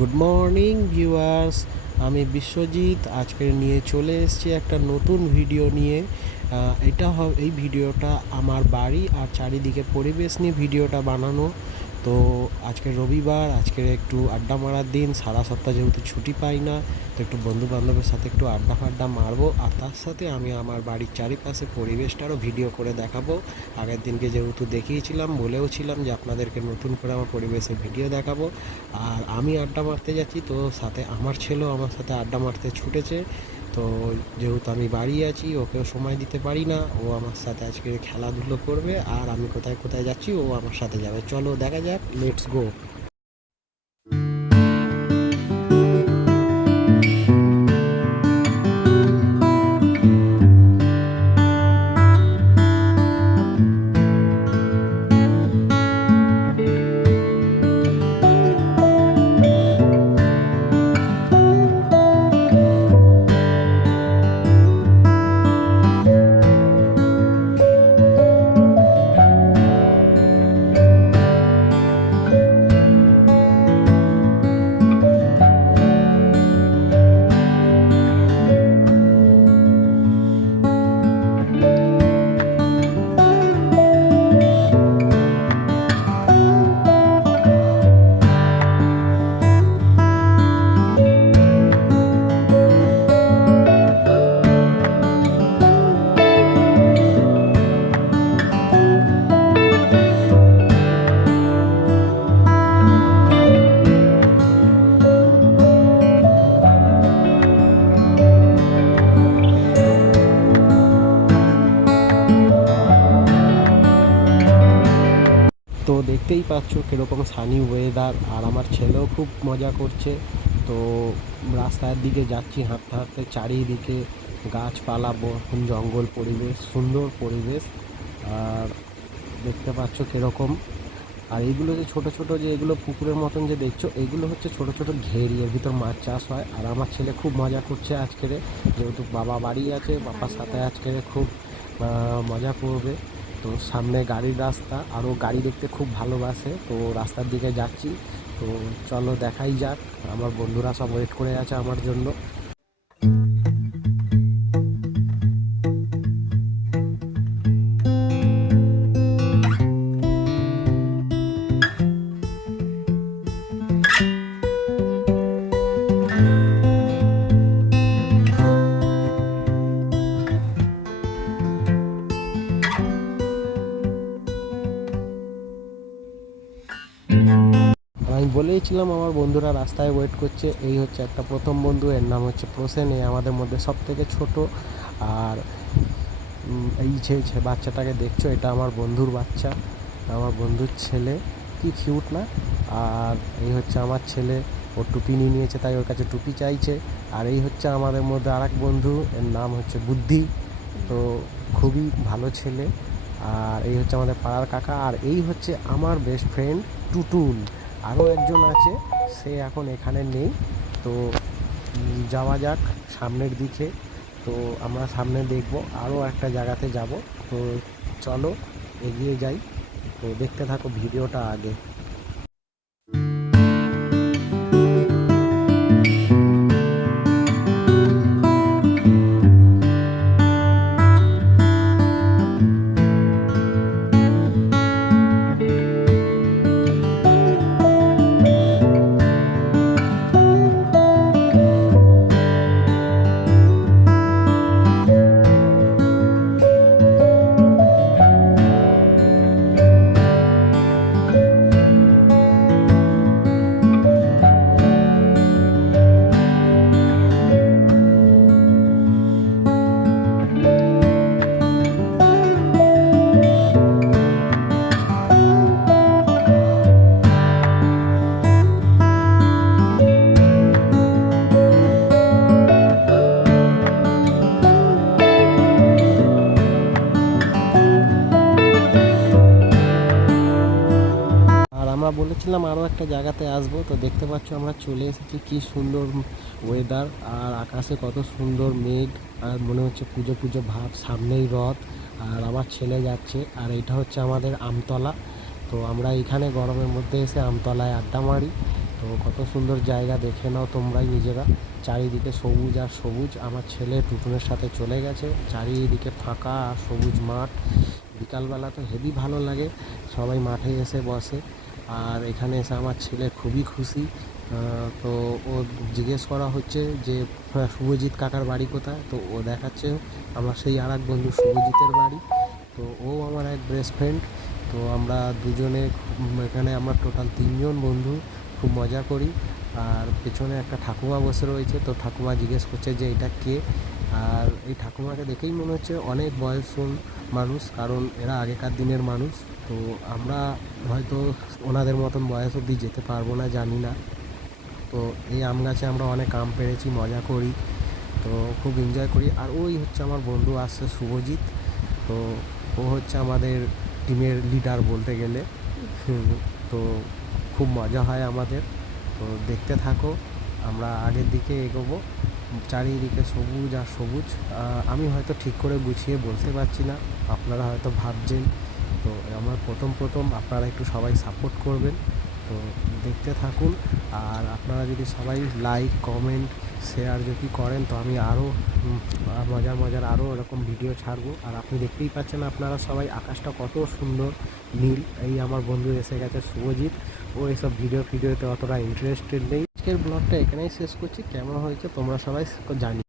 Good morning viewers, আমি বিশ্বজিৎ আজকে নিয়ে চলে এসেছি একটা নতুন ভিডিও নিয়ে। এই ভিডিওটা আমার বাড়ি আর চারিদিকে পরিবেশ নিয়ে ভিডিওটা বানানো। তো আজকে রবিবার, আজকের একটু আড্ডা মারার দিন। সারা সপ্তাহ যেহেতু ছুটি পাই না, তো একটু বন্ধু বান্ধবের সাথে একটু আড্ডা ফাড্ডা মারবো, আর তার সাথে আমি আমার বাড়ির চারিপাশে পরিবেশটারও ভিডিও করে দেখাবো। আগের দিনকে যেহেতু দেখিয়েছিলাম, বলেওছিলাম যে আপনাদেরকে নতুন করে আমার পরিবেশের ভিডিও দেখাবো। আর আমি আড্ডা মারতে যাচ্ছি, তো সাথে আমার ছেলেও আমার সাথে আড্ডা মারতে ছুটেছে। তো যেহেতু আমি বাড়ি আছি, ওকেও সময় দিতে পারি না, ও আমার সাথে আজকে খেলাধুলো করবে, আর আমি কোথায় কোথায় যাচ্ছি ও আমার সাথে যাবে। চলো দেখা যাক, লেটস গো। তো দেখতেই পাচ্ছ কীরকম সানি ওয়েদার, আর আমার ছেলেও খুব মজা করছে। তো রাস্তার দিকে যাচ্ছি হাঁটতে হাঁটতে, চারিদিকে গাছপালা, বন জঙ্গল, পরিবেশ, সুন্দর পরিবেশ। আর দেখতে পাচ্ছ কীরকম। আর এইগুলো যে ছোট ছোট যে এগুলো পুকুরের মতন যে দেখছো, এইগুলো হচ্ছে ছোট ছোট ঘেরি, এর ভিতর মাছ চাষ হয়। আর আমার ছেলে খুব মজা করছে আজকের, যেহেতু বাবা বাড়ি আছে, বাবার সাথে আজকের খুব মজা করবে। তো সামনে গাড়ির রাস্তা, আরও গাড়ি দেখতে খুব ভালোবাসে, তো রাস্তার দিকে যাচ্ছি। তো চলো দেখাই যাক, আমার বন্ধুরা সব ওয়েট করে আছে আমার জন্য। আমি বলেইছিলাম আমার বন্ধুরা রাস্তায় ওয়েট করছে। এই হচ্ছে একটা প্রথম বন্ধু, এর নাম হচ্ছে প্রসেন, এই আমাদের মধ্যে সব থেকে ছোটো। আর এই যে বাচ্চাটাকে দেখছো, এটা আমার বন্ধুর বাচ্চা, আমার বন্ধুর ছেলে। কি কিউট না? আর এই হচ্ছে আমার ছেলে, ও টুপি নিয়ে নিয়েছে, তাই ওর কাছে টুপি চাইছে। আর এই হচ্ছে আমাদের মধ্যে আর এক বন্ধু, এর নাম হচ্ছে বুদ্ধি। তো খুবই ভালো ছেলে। আর এই হচ্ছে আমাদের পাড়ার কাকা। আর এই হচ্ছে আমার বেস্ট ফ্রেন্ড টুটুল। আরও একজন আছে, সে এখন এখানে নেই। তো যাওয়া যাক সামনের দিকে। তো আমরা সামনে দেখব, আরও একটা জায়গাতে যাব। তো চলো এগিয়ে যাই। তো দেখতে থাকো ভিডিওটা আগে। আমরা বলেছিলাম আরও একটা জায়গাতে আসবো। তো দেখতে পাচ্ছ আমরা চলে এসেছি, কি সুন্দর ওয়েদার, আর আকাশে কত সুন্দর মেঘ, আর মনে হচ্ছে পুজো পুজো ভাব, সামনেই রথ। আর আমার ছেলে যাচ্ছে, আর এটা হচ্ছে আমাদের আমতলা। তো আমরা এখানে গরমের মধ্যে এসে আমতলায় আড্ডা মারি। তো কত সুন্দর জায়গা, দেখে নাও তোমরাই নিজেরা। চারিদিকে সবুজ আর সবুজ। আমার ছেলে টুটুনের সাথে চলে গেছে, চারিদিকে ফাঁকা আর সবুজ মাঠ। বিকালবেলা তো হেবি ভালো লাগে, সবাই মাঠে এসে বসে। আর এখানে এসে আমার ছেলে খুবই খুশি। তো ও জিজ্ঞেস করা হচ্ছে যে শুভজিৎ কাকার বাড়ি কোথায়, তো ও দেখাচ্ছে আমার সেই আর এক বন্ধু শুভজিতের বাড়ি। তো ও আমার এক বেস্ট ফ্রেন্ড। তো আমরা দুজনে এখানে আমরা টোটাল 3জন বন্ধু খুব মজা করি। আর পেছনে একটা ঠাকুমা বসে রয়েছে, তো ঠাকুমা জিজ্ঞেস করছে যে এটা কে। আর এই ঠাকুমাকে দেখেই মনে হচ্ছে অনেক বয়স্ক মানুষ, কারণ এরা আগেকার দিনের মানুষ। তো আমরা হয়তো ওনাদের মতন বয়স অবধি যেতে পারবো না, জানি না। তো এই আম গাছে আমরা অনেক আম পেড়েছি, মজা করি, তো খুব এনজয় করি। আর ওই হচ্ছে আমার বন্ধু আসছে শুভজিৎ। তো ও হচ্ছে আমাদের টিমের লিডার বলতে গেলে। তো খুব মজা হয় আমাদের। তো দেখতে থাকো, আমরা আগের দিকে এগোবো। চারিদিকে সবুজ আর সবুজ। আমি হয়তো ঠিক করে গুছিয়ে বলতে পারছি না, আপনারা হয়তো ভাবছেন। তো আমার প্রথম আপনারা একটু সবাই সাপোর্ট করবেন। তো দেখতে থাকুন। আর আপনারা যদি সবাই লাইক কমেন্ট শেয়ার যদি করেন, তো আমি আরও মজার আরও এরকম ভিডিও ছাড়বো। আর আপনি দেখতেই পাচ্ছেন আপনারা সবাই, আকাশটা কত সুন্দর নীল। এই আমার বন্ধু এসে গেছে শুভজিৎ, ও এসব ভিডিওতে অতটা ইন্টারেস্টেড নেই। আজকের ব্লগটা এখানেই শেষ করছি। কেমন হয়েছে তোমরা সবাই জানি।